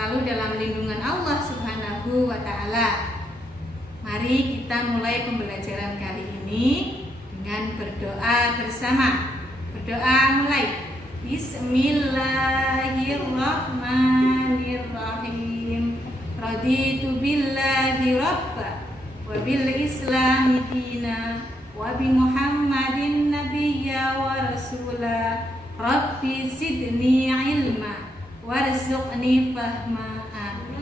selalu dalam lindungan Allah Subhanahu wa Ta'ala. Mari kita mulai pembelajaran kali ini dengan berdoa bersama. Berdoa mulai. Bismillahirrahmanirrahim. Raditu billahi rabba wa bil islami dina wa bi Muhammadin nabiyya wa rasula. Rabbi zidni ilma warzuqni fahma.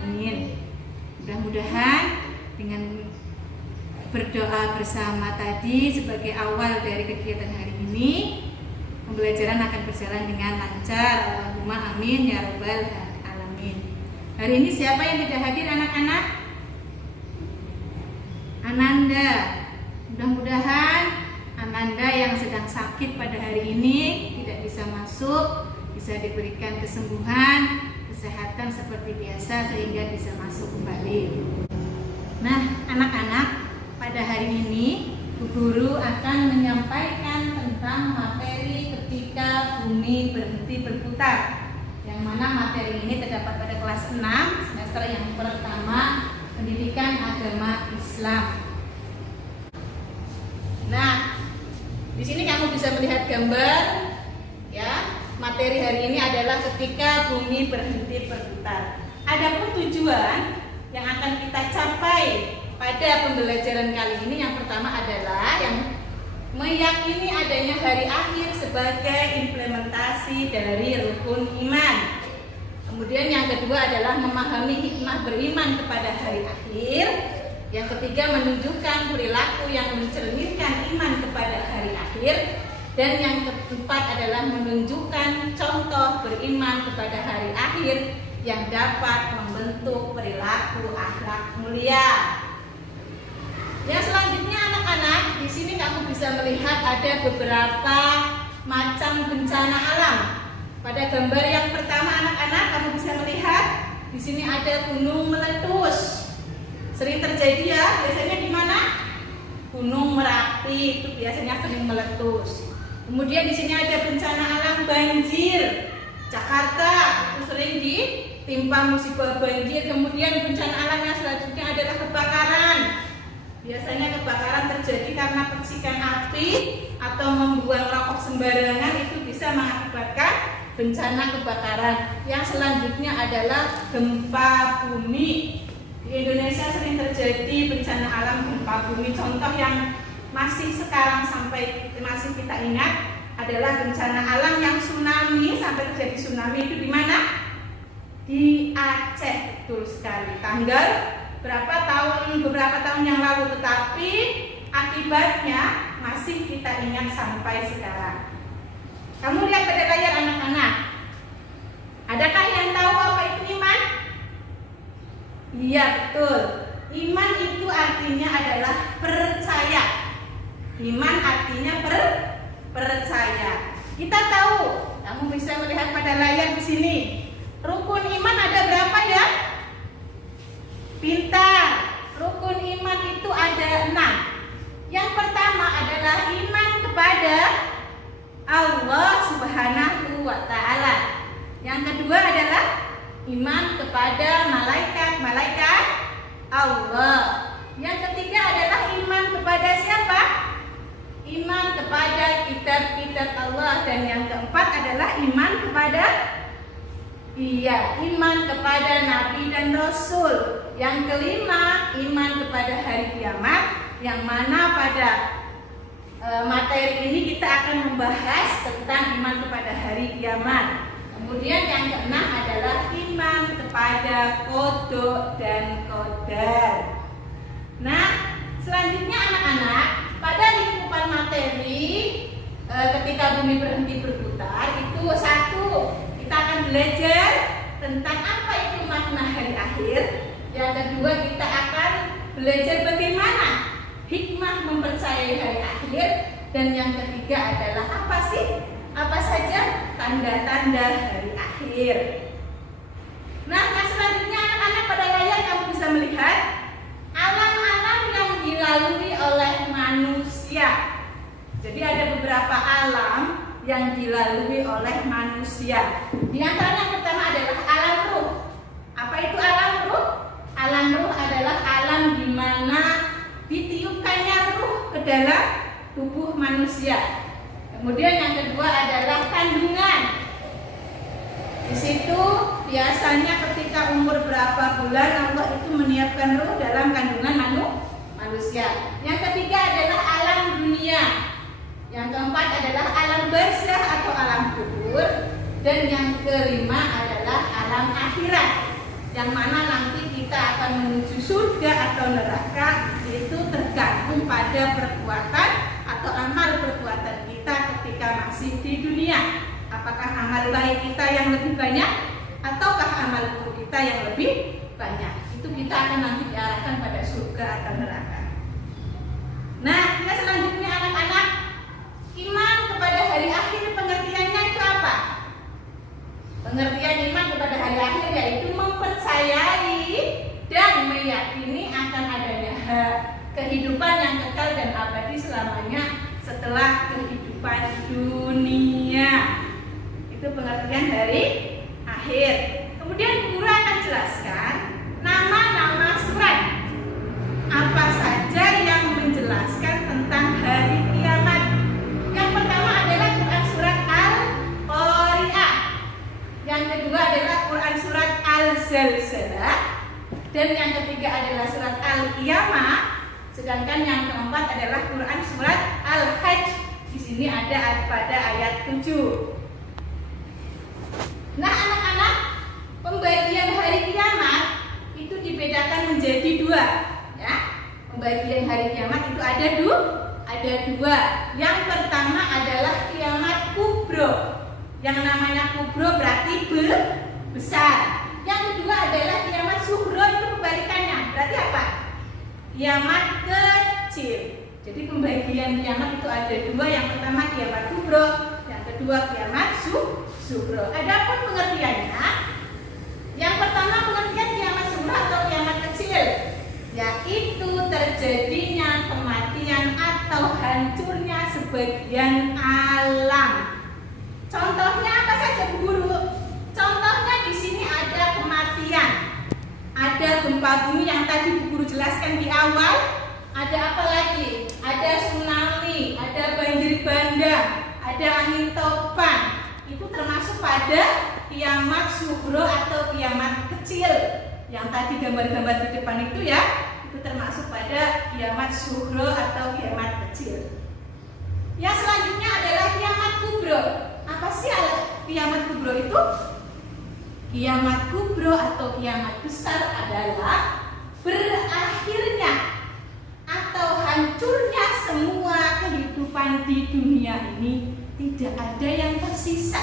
Amin. Mudah-mudahan dengan berdoa bersama tadi sebagai awal dari kegiatan hari ini, pembelajaran akan berjalan dengan lancar. Allahumma amin ya rabbal alamin. Hari ini siapa yang tidak hadir anak-anak? Ananda. Mudah-mudahan Ananda yang sedang sakit pada hari ini tidak bisa masuk, bisa diberikan kesembuhan, kesehatan seperti biasa sehingga bisa masuk kembali. Nah, anak-anak, pada hari ini Bu Guru akan menyampaikan tentang materi ketika bumi berhenti berputar, yang mana materi ini terdapat pada kelas 6 semester yang pertama pendidikan agama Islam. Nah, di sini kamu bisa melihat gambar, ya. Materi hari ini adalah ketika bumi berhenti berputar. Adapun tujuan yang akan kita capai pada pembelajaran kali ini, yang pertama adalah yang meyakini adanya hari akhir sebagai implementasi dari rukun iman. Kemudian yang kedua adalah memahami hikmah beriman kepada hari akhir. Yang ketiga menunjukkan perilaku yang mencerminkan iman kepada hari akhir. Dan yang keempat adalah menunjukkan contoh beriman kepada hari akhir yang dapat membentuk perilaku akhlak mulia. Yang selanjutnya anak-anak, di sini kamu bisa melihat ada beberapa macam bencana alam. Pada gambar yang pertama anak-anak, kamu bisa melihat di sini ada gunung meletus. Sering terjadi ya, biasanya di mana? Gunung Merapi itu biasanya sering meletus. Kemudian di sini ada bencana alam banjir. Jakarta itu sering ditimpa musibah banjir. Kemudian bencana alam yang selanjutnya adalah kebakaran. Biasanya kebakaran terjadi karena percikan api atau membuang rokok sembarangan, itu bisa mengakibatkan bencana kebakaran. Yang selanjutnya adalah gempa bumi. Di Indonesia sering terjadi bencana alam gempa bumi. Contoh yang masih sekarang sampai masih kita ingat adalah bencana alam yang tsunami, sampai terjadi tsunami itu di mana? Di Aceh, betul sekali. Tanggal beberapa tahun yang lalu, tetapi akibatnya masih kita ingat sampai sekarang. Kamu lihat pada layar anak-anak. Adakah yang tahu apa itu iman? Iya, betul. Iman itu artinya adalah percaya. Iman artinya percaya. Kita tahu, kamu bisa melihat pada layar di sini. Rukun iman ada berapa ya? Pintar. Rukun iman itu ada 6. Yang pertama adalah iman kepada Allah Subhanahu wa Ta'ala. Yang kedua adalah iman kepada malaikat Allah. Yang ketiga adalah iman kepada siapa? Iman kepada kitab-kitab Allah. Dan yang keempat adalah iman kepada iman kepada nabi dan rasul. Yang kelima, iman kepada hari kiamat, yang mana pada materi ini kita akan membahas tentang iman kepada hari kiamat. Kemudian yang keenam adalah iman kepada qada dan qadar. Nah, selanjutnya anak-anak, pada lingkupan materi ketika bumi berhenti berputar itu satu, kita akan belajar tentang apa itu makna hari akhir. Yang kedua, kita akan belajar bagaimana hikmah mempercayai hari akhir. Dan yang ketiga adalah apa saja tanda-tanda hari akhir. Nah, yang selanjutnya anak-anak, pada layar kamu bisa melihat alam-alam yang dilalui oleh manusia. Jadi ada beberapa alam yang dilalui oleh manusia. Di antara yang pertama adalah alam ruh. Apa Kemudian yang kedua adalah kandungan. Di situ biasanya ketika umur berapa bulan Allah itu menyiapkan ruh dalam kandungan manusia. Yang ketiga adalah alam dunia. Yang keempat adalah alam barzakh atau alam kubur. Dan yang kelima adalah alam akhirat, yang mana nanti kita akan menuju surga atau neraka. Itu tergantung pada perbuatan atau amal perbuatan kita ketika masih di dunia. Apakah amal baik kita yang lebih banyak ataukah amal buruk kita yang lebih banyak? Itu kita akan nanti diarahkan pada surga atau neraka. Nah, yang selanjutnya anak-anak, iman kepada hari akhir pengertiannya itu apa? Pengertian iman kepada hari akhir yaitu mempercayai dan meyakini akan adanya kehidupan yang kekal dan abadi selamanya setelah kehidupan dunia. Itu pengertian dari akhir. Kemudian guru akan jelaskan nama-nama surat apa saja yang menjelaskan tentang hari kiamat. Yang pertama adalah Quran surat Al-Qari'ah. Yang kedua adalah Quran surat Al-Zalzalah. Dan yang ketiga adalah surat Al-Qiyamah. Sedangkan yang keempat adalah Quran surat Al-Hajj. Di sini ada pada ayat 7. Nah anak-anak, pembagian hari kiamat itu dibedakan menjadi dua, ya. Pembagian hari kiamat itu ada dua. Yang pertama adalah kiamat kubro. Yang namanya kubro berarti besar. Yang kedua adalah kiamat sughro, itu kebalikannya. Berarti apa? Kiamat kecil. Jadi pembagian kiamat itu ada dua. Yang pertama kiamat kubro, yang kedua kiamat sughro. Adapun pengertiannya, yang pertama pengertian kiamat sughro atau kiamat kecil, yaitu terjadinya kematian atau hancurnya sebagian alam. Contohnya apa saja Bu Guru? Contohnya di sini ada kematian, ada gempa bumi yang tadi Bu Guru jelaskan di awal, ada apa lagi? Ada tsunami, ada banjir bandang, ada angin topan. Itu termasuk pada kiamat sughro atau kiamat kecil. Yang tadi gambar-gambar di depan itu ya, itu termasuk pada kiamat sughro atau kiamat kecil. Yang selanjutnya adalah kiamat kubro. Apa sih kiamat kubro itu? Kiamat kubro atau kiamat besar adalah berakhirnya atau hancurnya semua kehidupan di dunia ini. Tidak ada yang tersisa,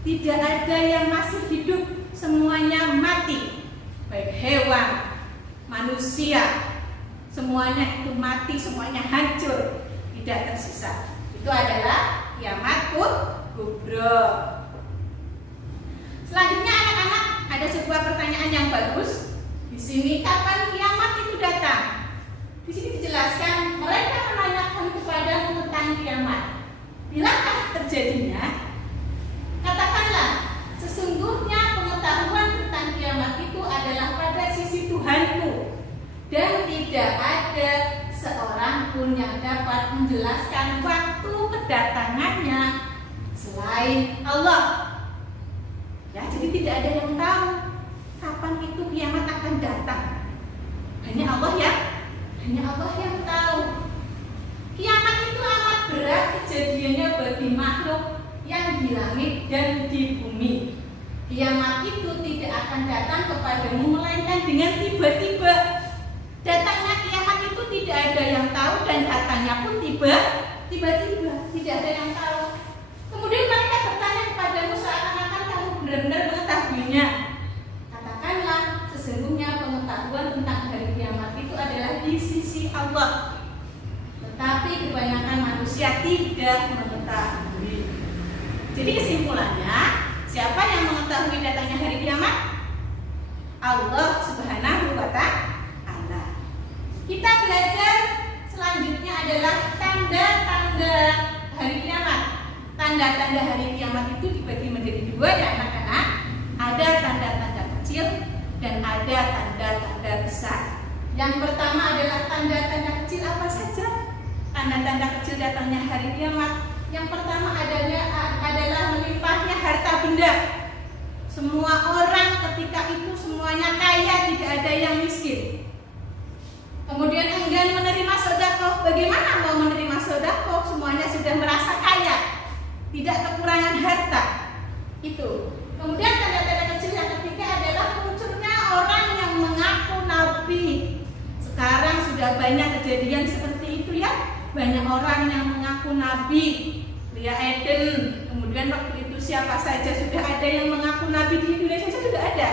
tidak ada yang masih hidup, semuanya mati. Baik hewan, manusia, semuanya itu mati, semuanya hancur, tidak tersisa. Itu adalah kiamat kubro. Selanjutnya anak-anak, ada sebuah pertanyaan yang bagus. Di sini kapan kiamat itu datang? Di sini dijelaskan mereka menanyakan kepadamu tentang kiamat. Bilakah terjadinya? Katakanlah, sesungguhnya pengetahuan tentang kiamat itu adalah pada sisi Tuhanku, dan tidak ada seorang pun yang dapat menjelaskan waktu kedatangannya selain Allah. Ya, jadi tidak ada yang tahu kapan itu kiamat akan datang. Hanya Allah ya, hanya Allah yang tahu. Kiamat itu amat berat kejadiannya bagi makhluk yang di langit dan di bumi. Kiamat itu tidak akan datang kepadamu melainkan dengan tiba-tiba. Datangnya kiamat itu tidak ada yang tahu, dan datangnya pun tiba-tiba, tidak ada yang tahu. Kemudian mereka bertanya kepadamu seakan-akan kamu benar-benar mengetahuinya. Katakanlah, sesungguhnya pengetahuan tentang hari kiamat itu adalah di sisi Allah. Tetapi kebanyakan manusia tidak mengetahui. Jadi kesimpulannya, siapa yang mengetahui datangnya hari kiamat? Allah Subhanahu wa Ta'ala. Kita belajar selanjutnya adalah tanda-tanda hari kiamat. Tanda-tanda hari kiamat itu dibagi menjadi dua ya anak-anak. Ada tanda-tanda kecil dan ada tanda-tanda besar. Yang pertama adalah tanda-tanda kecil. Apa saja tanda-tanda kecil datangnya hari kiamat? Yang pertama adalah melimpahnya harta benda. Semua orang ketika itu semuanya kaya, tidak ada yang miskin. Kemudian enggan menerima sedekah. Bagaimana mau menerima sedekah? Semuanya sudah merasa kaya, tidak kekurangan harta. Itu. Kemudian tanda-tanda kecil yang ketiga adalah munculnya orang yang mengaku nabi. Sekarang sudah banyak kejadian seperti itu ya. Banyak orang yang mengaku nabi. Lia Eden. Kemudian waktu itu siapa saja sudah ada yang mengaku nabi di Indonesia sudah ada.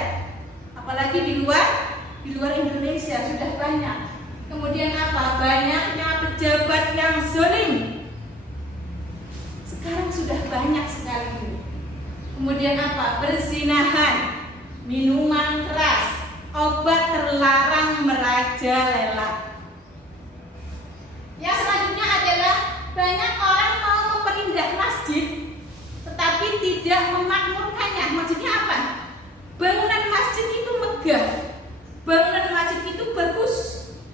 Apalagi di luar Indonesia sudah banyak. Kemudian apa? Banyaknya pejabat yang zalim. Sekarang sudah banyak sekali. Kemudian apa? Perzinahan, minuman keras, obat terlarang merajalela. Yang selanjutnya adalah banyak orang mau memperindah masjid, tetapi tidak memakmurkannya. Maksudnya apa? Bangunan masjid itu megah, bangunan masjid itu bagus,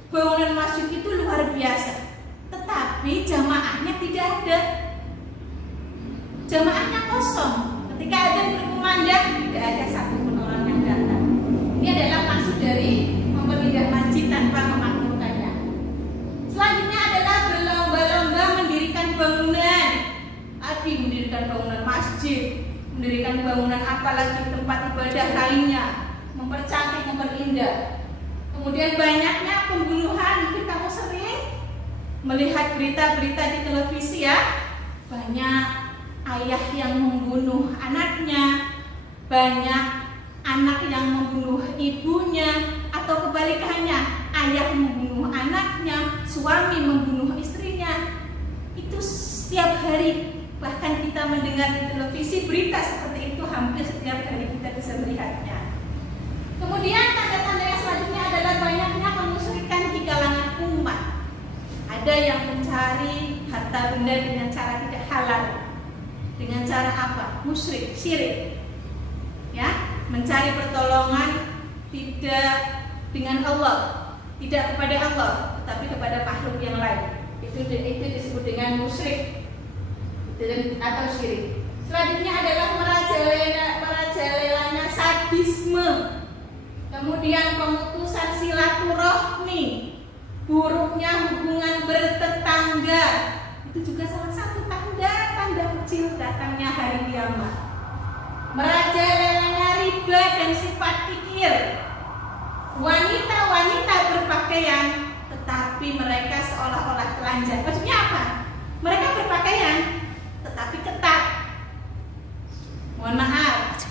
bangunan masjid itu luar biasa, tetapi jamaahnya tidak ada. Jamaahnya kosong. Ketika adzan berkumandang, tidak ada satupun orang yang datang. Ini adalah maksud dari memperindah masjid tanpa memakmurkannya. Selanjutnya adalah berlomba-lomba mendirikan bangunan. Mendirikan bangunan masjid, mendirikan bangunan apalagi tempat ibadah lainnya, mempercantik, memperindah. Kemudian banyaknya pembunuhan. Mungkin kamu sering melihat berita-berita di televisi ya. Banyak ayah yang membunuh anaknya, banyak anak yang membunuh ibunya, atau kebalikannya, ayah membunuh anaknya, suami membunuh istrinya. Itu setiap hari. Bahkan kita mendengar di televisi berita seperti itu hampir setiap hari kita bisa melihatnya. Kemudian tanda-tanda yang selanjutnya adalah banyaknya kemusyrikan di kalangan umat. Ada yang mencari harta benda dengan cara tidak halal. Dengan cara apa? Musyrik, syirik. Ya, mencari pertolongan tidak dengan Allah, tidak kepada Allah, tetapi kepada makhluk yang lain. Itu disebut dengan musyrik atau syirik. Selanjutnya adalah merajalelanya sadisme. Kemudian pemutusan silaturahmi, buruknya hubungan bertetangga. Itu juga salah satu tanda kecil datangnya hari kiamat. Merajalelanya riba dan sifat kikir. Wanita-wanita berpakaian tetapi mereka seolah-olah telanjang. Maksudnya apa? Mereka berpakaian tetapi ketat. Mohon maaf,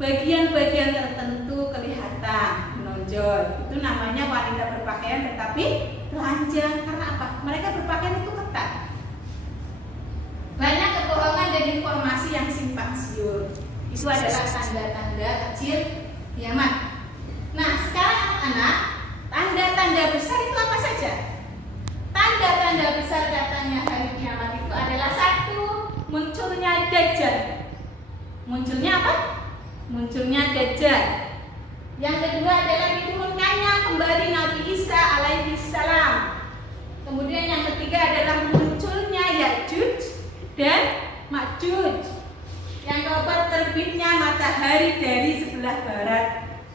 bagian-bagian tertentu kelihatan menonjol. Itu namanya wanita berpakaian tetapi telanjang. Karena apa? Mereka berpakaian itu ketat. Banyak kebohongan dan informasi yang simpang siur. Itu adalah tanda-tanda kecil kiamat. Nah, sekarang anak-anak, tanda-tanda besar itu apa saja? Tanda-tanda besar datangnya hari kiamat itu adalah satu, munculnya Dajjal. Munculnya apa? Munculnya Dajjal. Yang kedua adalah diturunkannya kembali Nabi Isa alaihi salam. Kemudian yang ketiga adalah munculnya Ya'juj dan Ma'juj. Yang keempat, terbitnya matahari dari sebelah barat.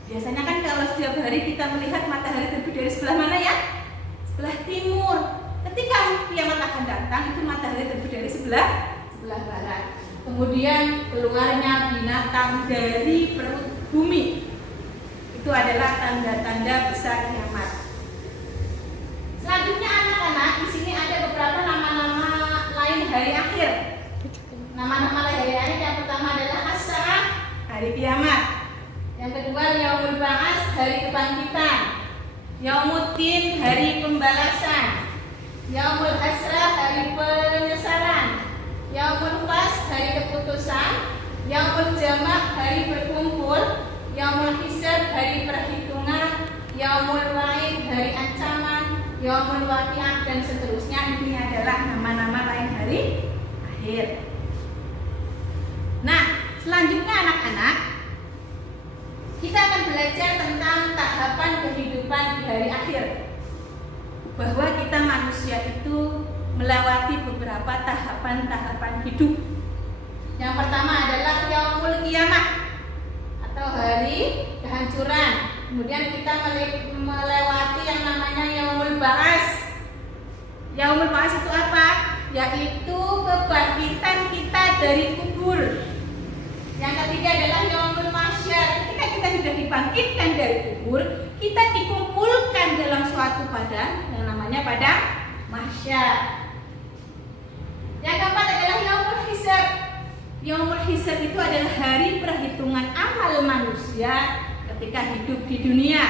Biasanya kan kalau setiap hari kita melihat matahari terbit dari sebelah mana ya? Sebelah timur. Ketika kiamat akan datang, itu matahari terbit dari sebelah barat. Kemudian keluarnya binatang dari perut bumi. Itu adalah tanda-tanda besar kiamat. Selanjutnya anak-anak, di sini ada beberapa nama-nama lain hari akhir. Nama-nama lain hari akhir yang pertama adalah As-Sa'ah, hari kiamat. Yang kedua Yaumul Ba'ats, hari kebangkitan. Yaumuddin, hari pembalasan. Yaumul Hasrah, hari penyesalan. Yaumul Fasl, hari keputusan. Yaumul Jam'ah, hari berkumpul. Yaumul Hisab, hari perhitungan. Yaumul Wa'id, hari ancaman. Yaumul Waqi'ah dan seterusnya. Ini adalah nama-nama lain hari akhir. Nah, selanjutnya anak-anak, kita akan belajar tentang tahapan kehidupan di hari akhir. Bahwa kita manusia itu melewati beberapa tahapan-tahapan hidup. Yang pertama adalah yaumul qiyamah atau hari kehancuran. Kemudian kita melewati yang namanya yaumul ba'ats. Yaumul ba'ats itu apa? Yaitu kebangkitan kita dari kubur. Yang ketiga adalah yaumul mahsyar. Ketika kita sudah dibangkitkan dari kubur, kita dikumpulkan dalam suatu padang yang namanya padang mahsyar. Yang keempat adalah yaumul hisab. Yaumul hisab itu adalah hari perhitungan amal manusia ketika hidup di dunia.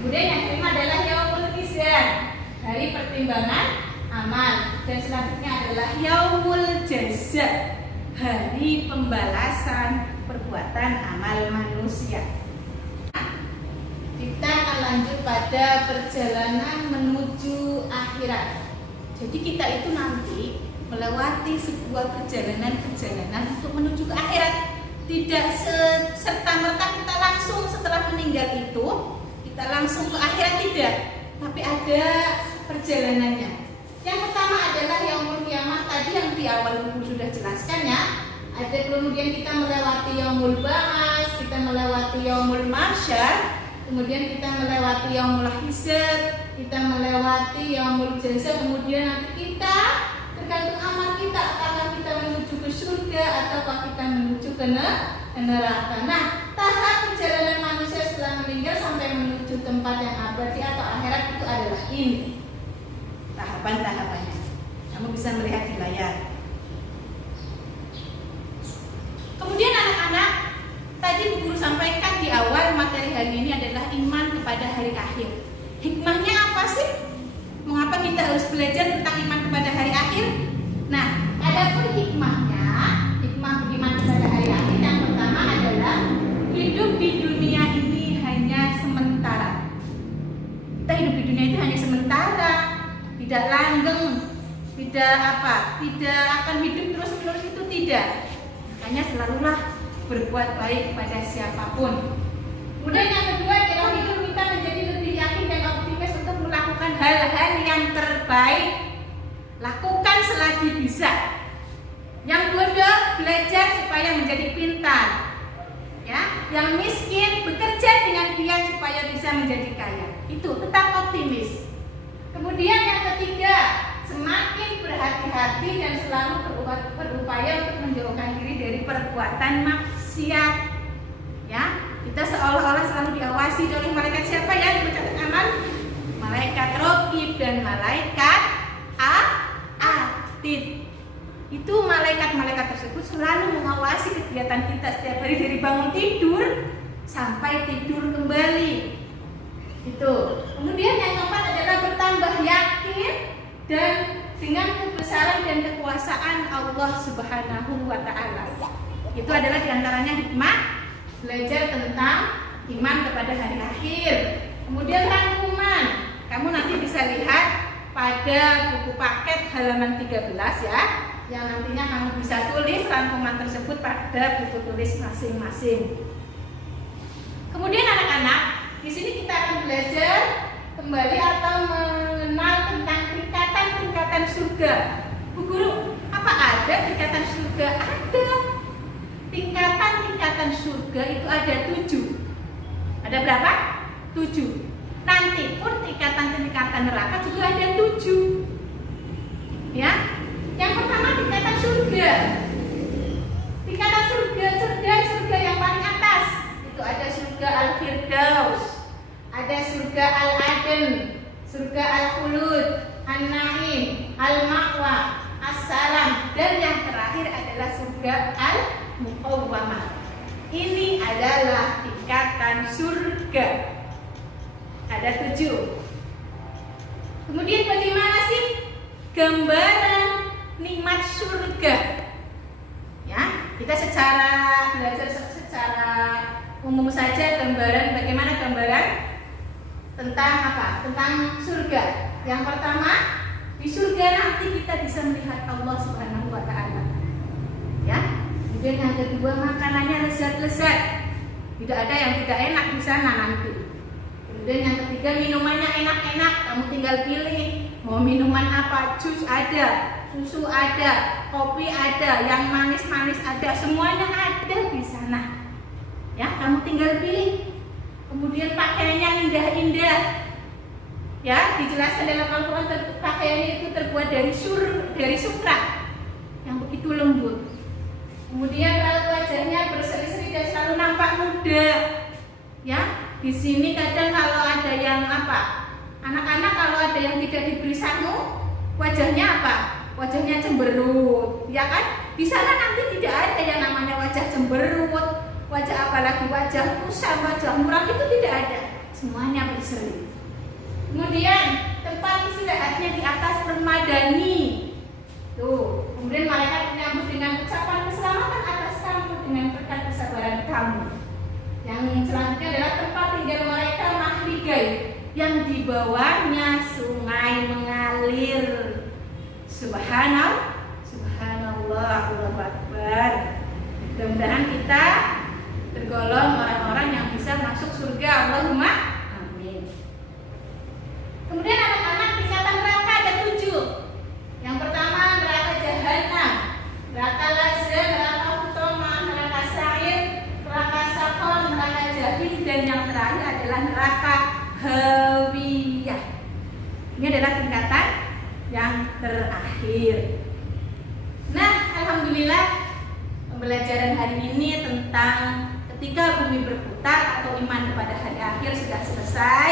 Kemudian yang kelima adalah yaumul mizan, hari pertimbangan amal. Dan selanjutnya adalah yaumul jaza, hari pembalasan perbuatan amal manusia. Kita akan lanjut pada perjalanan menuju akhirat. Jadi kita itu nanti melewati sebuah perjalanan untuk menuju ke akhirat. Tidak serta-merta kita langsung setelah meninggal itu kita langsung ke akhirat, tidak. Tapi ada perjalanannya. Yang pertama adalah yaumul qiyamah, tadi yang di awal buku sudah jelaskan ya. Ada kemudian kita melewati yaumul ba'ats, kita melewati yaumul mahsyar, kemudian kita melewati yaumul hisab, kita melewati yaumul jaza, kemudian nanti kita tergantung amal kita, apakah kita menuju ke surga ataukah kita menuju ke neraka. Nah, tahap perjalanan manusia setelah meninggal sampai menuju tempat yang abadi atau akhirat itu adalah ini tahapan-tahapannya. Kamu bisa melihat di layar. Kemudian anak-anak, tadi Bu Guru sampaikan di awal materi hari ini adalah iman kepada hari akhir. Hikmahnya apa sih? Mengapa kita harus belajar tentang iman kepada hari akhir? Nah, adapun hikmahnya, hikmah iman kepada hari akhir yang pertama adalah hidup di dunia ini hanya sementara. Kita hidup di dunia itu hanya sementara, tidak langgeng, tidak akan hidup terus-menerus, itu tidak. Makanya selalulah berbuat baik kepada siapapun. Kemudian yang kedua adalah hidup kita menjadi lebih yakin dan optimis untuk melakukan hal-hal yang terbaik. Lakukan selagi bisa. Yang bodoh belajar supaya menjadi pintar. Ya, yang miskin bekerja dengan giat supaya bisa menjadi kaya. Itu tetap optimis. Kemudian yang ketiga, semakin berhati-hati dan selalu berupaya untuk menjauhkan diri dari perbuatan maksiat. Ya, kita seolah-olah selalu diawasi oleh malaikat siapa ya? Mencatat amal, malaikat raqib dan malaikat atid. Itu malaikat-malaikat tersebut selalu mengawasi kegiatan kita setiap hari dari bangun tidur sampai tidur kembali. Itu. Kemudian yang keempat adalah bertambah yakin dan dengan kebesaran dan kekuasaan Allah Subhanahu wa taala. Itu adalah diantaranya hikmah belajar tentang iman kepada hari akhir. Kemudian rangkuman, kamu nanti bisa lihat pada buku paket halaman 13 ya, yang nantinya kamu bisa tulis rangkuman tersebut pada buku tulis masing-masing. Kemudian anak-anak, di sini kita akan belajar kembali atau mengenal tentang tingkatan surga. Bu Guru, apa ada tingkatan surga? Ada. Tingkatan surga itu ada 7. Ada berapa? 7. Nanti pun tingkatan neraka juga ada 7. Ya. Yang pertama tingkatan surga. Tingkatan surga yang paling atas itu ada surga Al-Firdaus, ada surga Al-Aden, surga Al-Khulud, An-Naim, Al-Ma'wa, As-Salam, dan yang terakhir adalah surga Al-Muqawwamah. Ini adalah tingkatan surga. Ada 7. Kemudian bagaimana sih gambaran nikmat surga? Ya, kita belajar secara umum saja bagaimana gambaran tentang apa? Tentang surga. Yang pertama, di surga nanti kita bisa melihat Allah Subhanahu wa taala. Ya. Kemudian yang kedua, makanannya lezat-lezat. Tidak ada yang tidak enak di sana nanti. Kemudian yang ketiga, minumannya enak-enak. Kamu tinggal pilih Mau minuman apa? Jus ada, susu ada, kopi ada, yang manis-manis ada, semuanya ada di sana. Ya, kamu tinggal pilih. Kemudian pakaiannya indah-indah. Ya, dijelaskan dalam Al-Quran pakaiannya itu terbuat dari sukra yang begitu lembut. Kemudian raut wajahnya berseri-seri dan selalu nampak muda. Ya, di sini kadang kalau ada yang anak-anak kalau ada yang tidak diberi sangu, wajahnya wajahnya cemberut, ya kan? Di sana nanti tidak ada yang namanya wajah cemberut, wajah apalagi wajah kusam, wajah muram, itu tidak ada. Semuanya berseri. Kemudian tempat istirahatnya di atas permadani. Tuh, kemudian malaikat menyambut dengan ucapan keselamatan atas kamu dengan berkat kesabaran kamu. Yang selanjutnya adalah tempat tinggal mereka mahligai, yang di bawahnya sungai mengalir. Subhanallah, Allahu Akbar. Mudah-mudahan kita tergolong orang-orang yang bisa masuk surga. Allahumma amin. Kemudian anak-anak tingkatan neraka ada 7. Yang pertama neraka jahanam, neraka lazza, neraka utama, neraka sa'ir, neraka saqar, neraka jahim, dan yang terakhir adalah neraka hawiyah. Ini adalah tingkatan yang terakhir. Nah, alhamdulillah pembelajaran hari ini tentang ketika bumi berputar atau iman kepada hari akhir sudah selesai.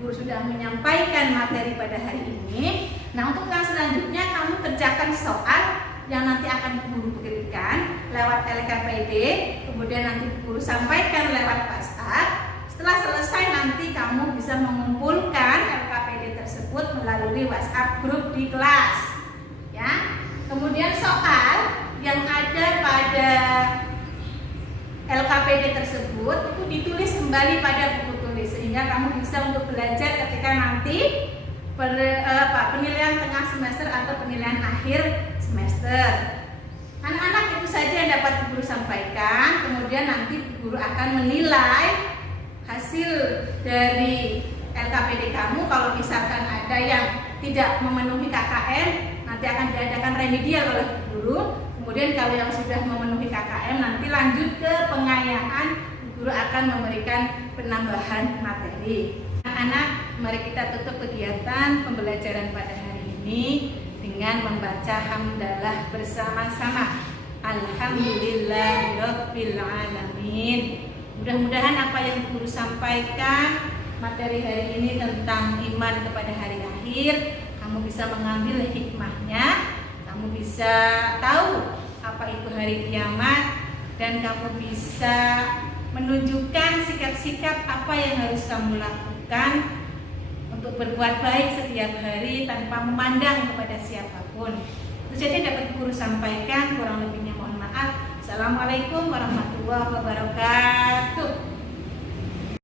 Guru sudah menyampaikan materi pada hari ini. Nah, untuk yang selanjutnya kamu kerjakan soal yang nanti akan guru berikan lewat LKPD, kemudian nanti guru sampaikan lewat WhatsApp. Setelah selesai nanti kamu bisa mengumpulkan LKPD tersebut melalui WhatsApp grup di kelas. Ya. Kemudian soal yang ada pada LKPD tersebut itu ditulis kembali pada buku tulis sehingga kamu bisa untuk belajar ketika nanti penilaian tengah semester atau penilaian akhir semester. Anak-anak itu saja yang dapat guru sampaikan. Kemudian nanti guru akan menilai hasil dari LKPD kamu. Kalau misalkan ada yang tidak memenuhi KKM, nanti akan diadakan remedial oleh guru. Kemudian kalau yang sudah memenuhi KKM, nanti lanjut ke pengayaan, guru akan memberikan penambahan materi. Anak-anak, mari kita tutup kegiatan pembelajaran pada hari ini dengan membaca hamdalah bersama-sama. Alhamdulillahirabbil alamin. Mudah-mudahan apa yang guru sampaikan materi hari ini tentang iman kepada hari akhir, kamu bisa mengambil hikmahnya, kamu bisa tahu apa itu hari kiamat, dan kamu bisa menunjukkan sikap-sikap apa yang harus kamu lakukan untuk berbuat baik setiap hari tanpa memandang kepada siapapun. Itu saja dapat guru sampaikan, kurang lebihnya mohon maaf. Assalamualaikum warahmatullahi wabarakatuh.